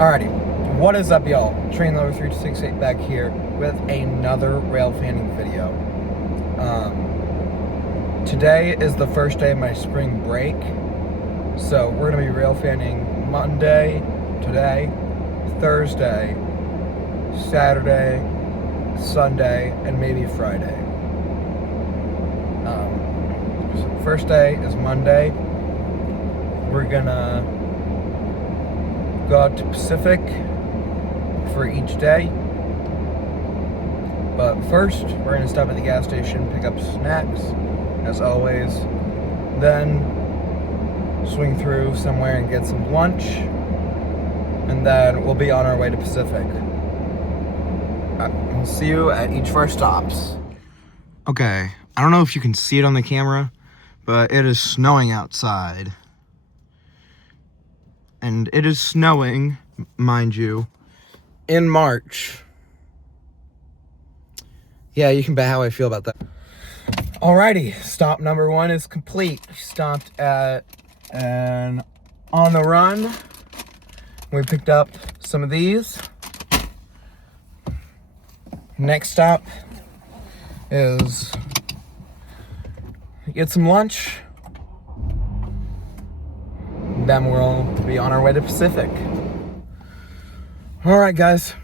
Alrighty, what is up, y'all? Train Loader 3268 back here with another Railfanning video. Today is the first day of my spring break, so we're going to be Railfanning Monday, today, Thursday, Saturday, Sunday, and maybe Friday. So first day is Monday. We're gonna go out to Pacific for each day, but first we're going to stop at the gas station, pick up snacks as always, then swing through somewhere and get some lunch, and then we'll be on our way to Pacific. We'll see you at each of our stops. Okay, I don't know if you can see it on the camera, but it is snowing outside. And it is snowing, mind you, in March. Yeah, you can bet how I feel about that. Alrighty, stop number 1 is complete. We stopped at an On the Run. We picked up some of these. Next stop is get some lunch. Then we'll be on our way to Pacific. All right, guys.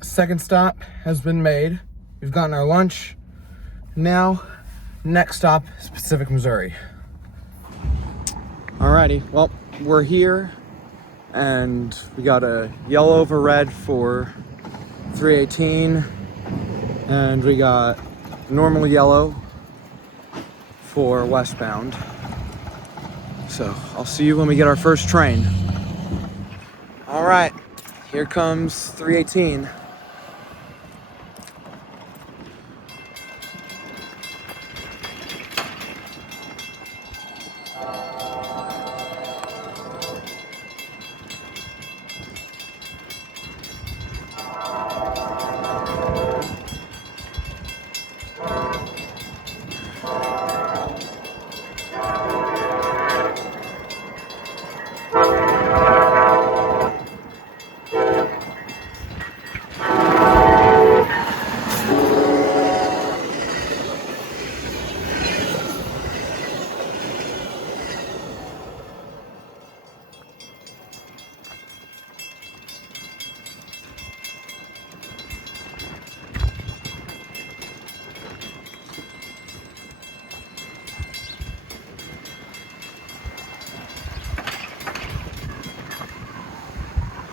Second stop has been made. We've gotten our lunch. Now, next stop is Pacific, Missouri. Alrighty, well, we're here, and we got a yellow over red for 318, and we got normal yellow for westbound. So I'll see you when we get our first train. All right, here comes 318.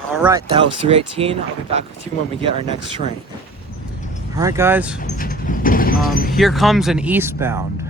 All right, that was 318. I'll be back with you when we get our next train. All right, guys. Here comes an eastbound.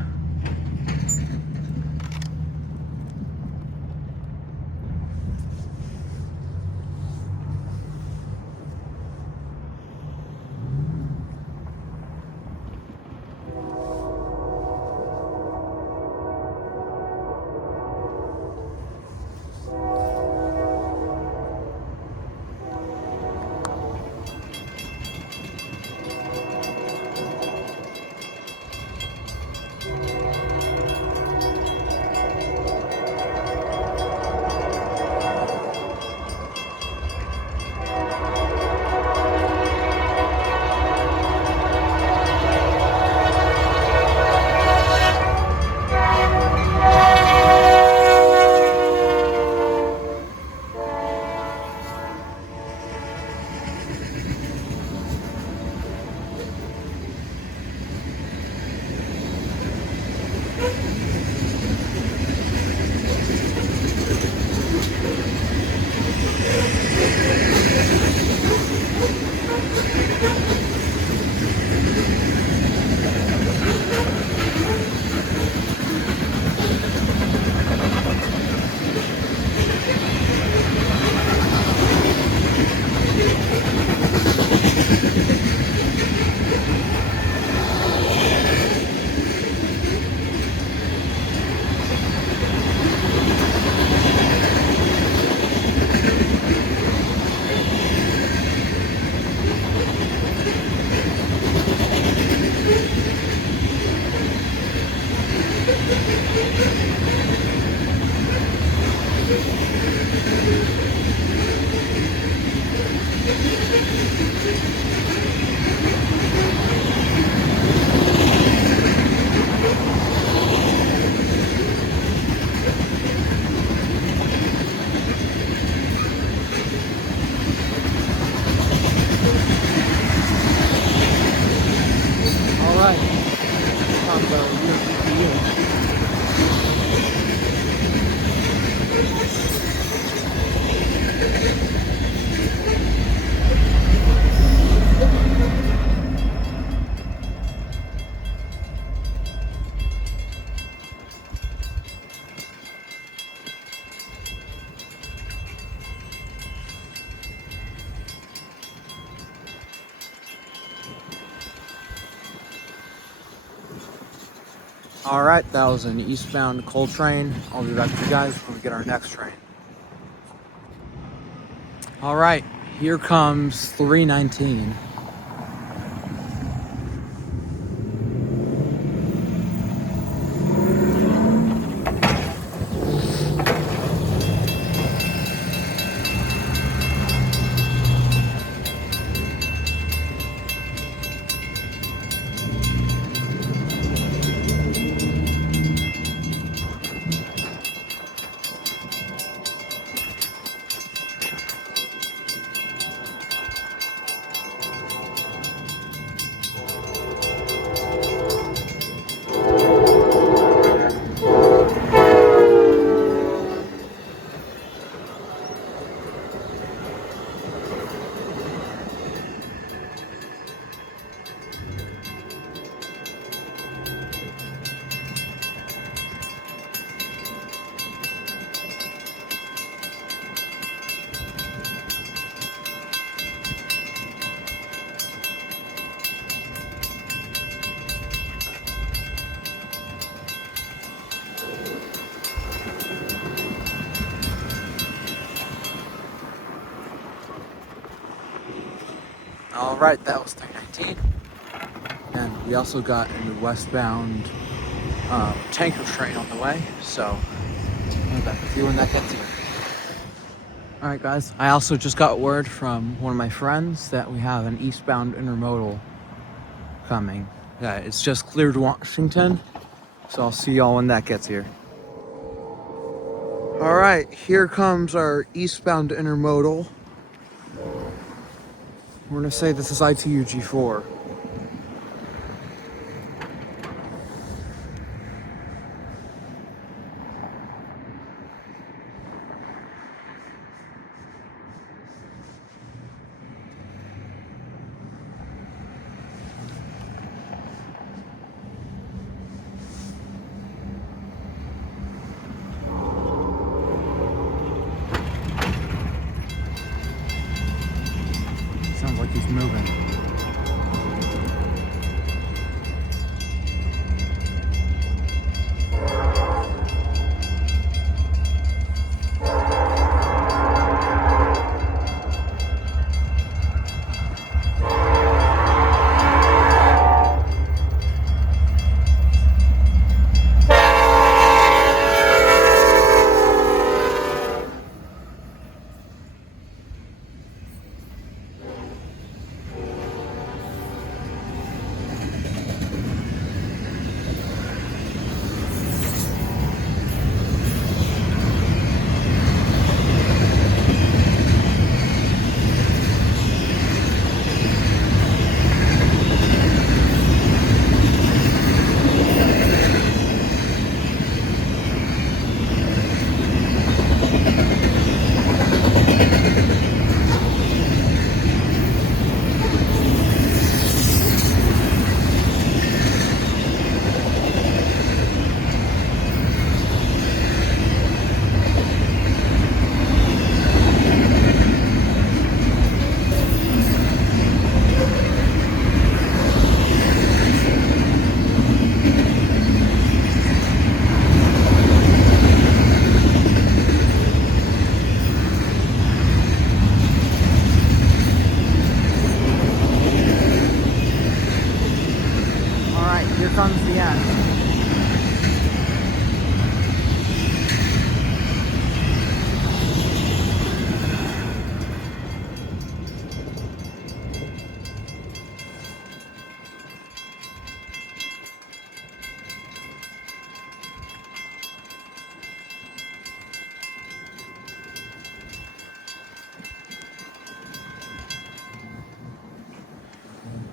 All right, that was an eastbound coal train. I'll be back with you guys when we get our next train. All right, here comes 319. All right, that was 319. And we also got a westbound tanker train on the way. So I'll be back with you when that gets here. All right, guys. I also just got word from one of my friends that we have an eastbound intermodal coming. Yeah, it's just cleared Washington. So I'll see y'all when that gets here. All right, here comes our eastbound intermodal. We're gonna say this is ITU G4. Sounds like he's moving. Here comes the end.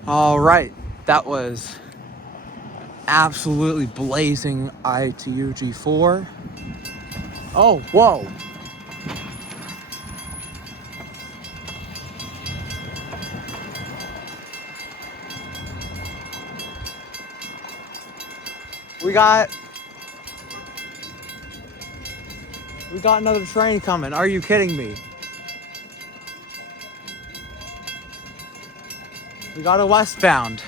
All right, that was absolutely blazing ITU G4. Oh, whoa. We got another train coming. Are you kidding me? We got a westbound.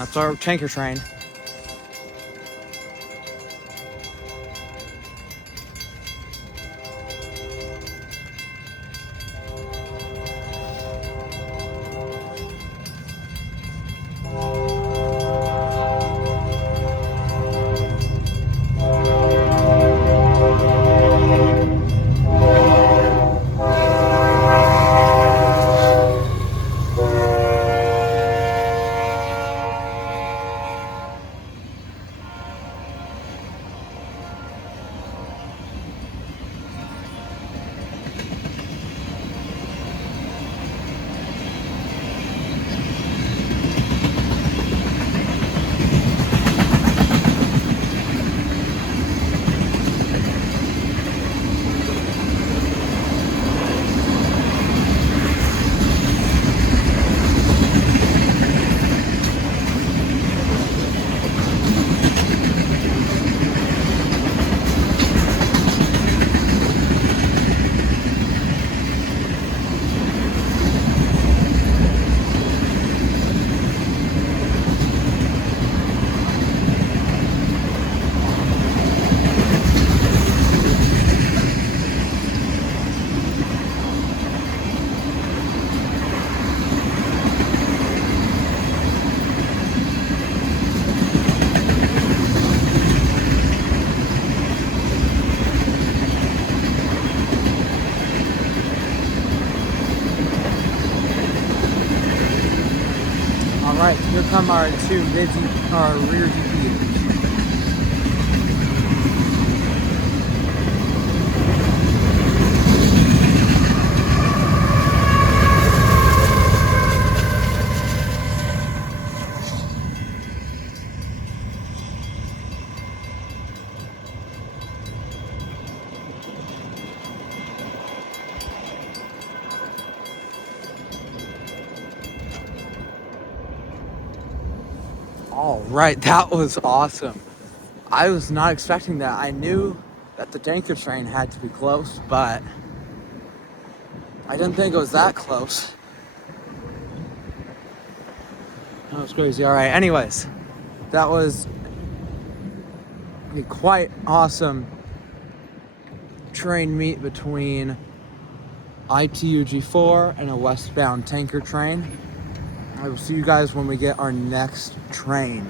That's our tanker train. Alright, here come our two rear DPUs. All right, that was awesome. I was not expecting that. I knew that the tanker train had to be close, but I didn't think it was that close. That was crazy. All right, anyways, that was a quite awesome train meet between ITUG4 and a westbound tanker train. I will see you guys when we get our next train.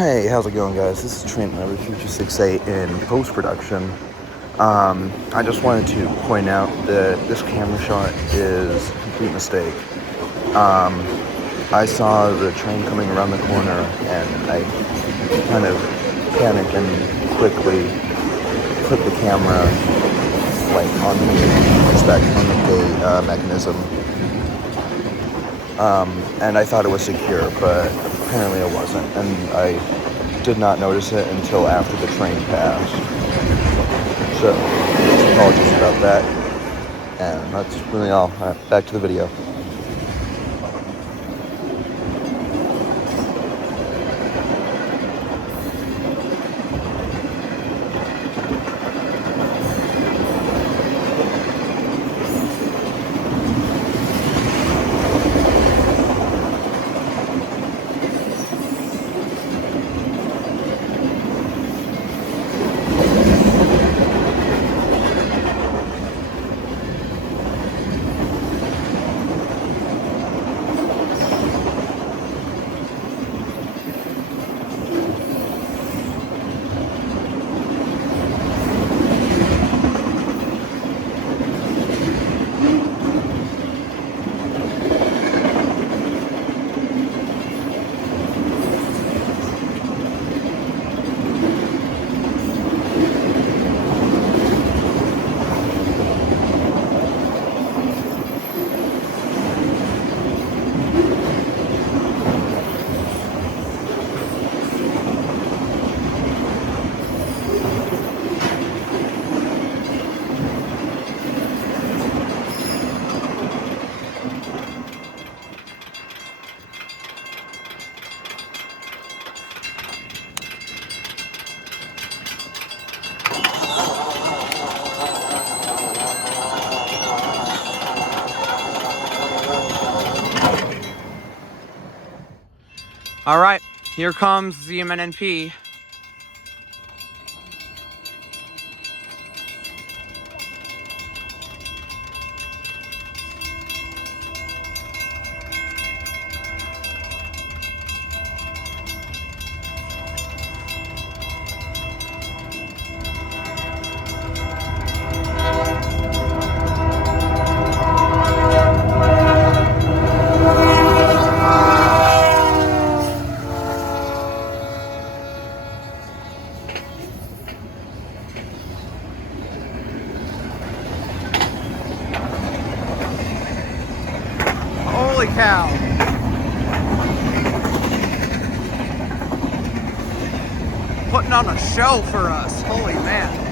Hey, how's it going, guys? This is Train Number 3268 in post-production. I just wanted to point out that this camera shot is a complete mistake. I saw the train coming around the corner, and I kind of panicked and quickly put the camera like on the gate mechanism. And I thought it was secure, but apparently it wasn't, and I did not notice it until after the train passed. So, apologies about that, and that's really all. All right, back to the video. All right, here comes the MNP. Holy cow. Putting on a show for us. Holy man.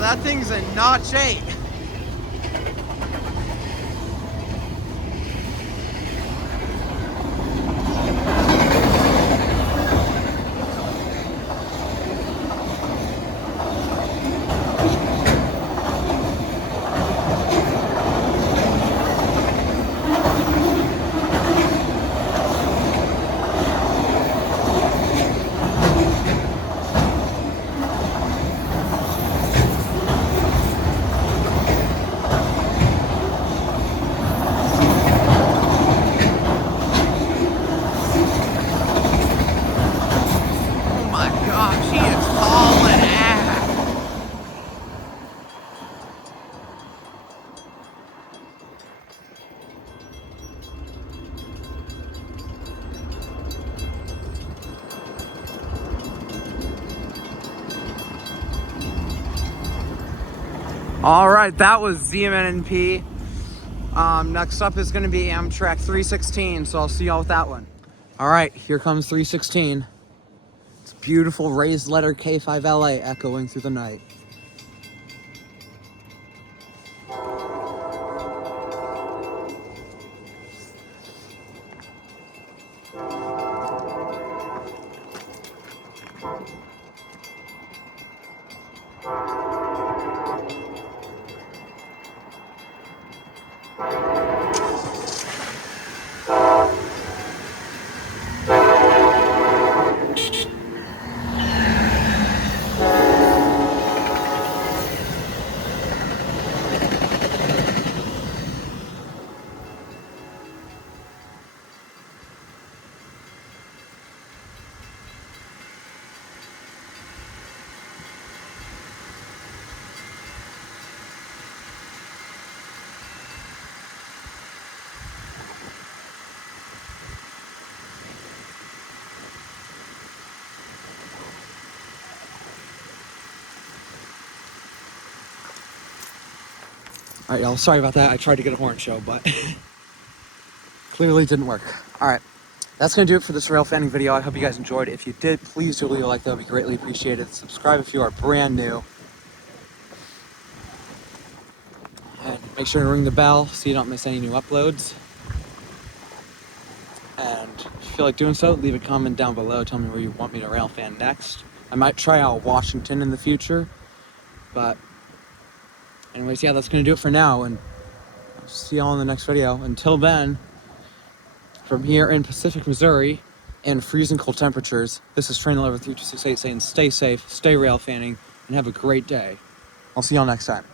That thing's in not shape. All right, that was ZMNP. Next up is going to be Amtrak 316, so I'll see y'all with that one. All right, here comes 316. It's beautiful raised letter K5LA echoing through the night. All right, y'all, sorry about that. I tried to get a horn show, but clearly didn't work. All right, that's gonna do it for this rail fanning video. I hope you guys enjoyed. If you did, please do leave a like. That would be greatly appreciated. Subscribe if you are brand new. And make sure to ring the bell so you don't miss any new uploads. And if you feel like doing so, leave a comment down below. Tell me where you want me to rail fan next. I might try out Washington in the future, but anyways, yeah, that's gonna do it for now, and I'll see y'all in the next video. Until then, from here in Pacific, Missouri, in freezing cold temperatures, this is Train Lover 3268 saying stay safe, stay rail fanning, and have a great day. I'll see y'all next time.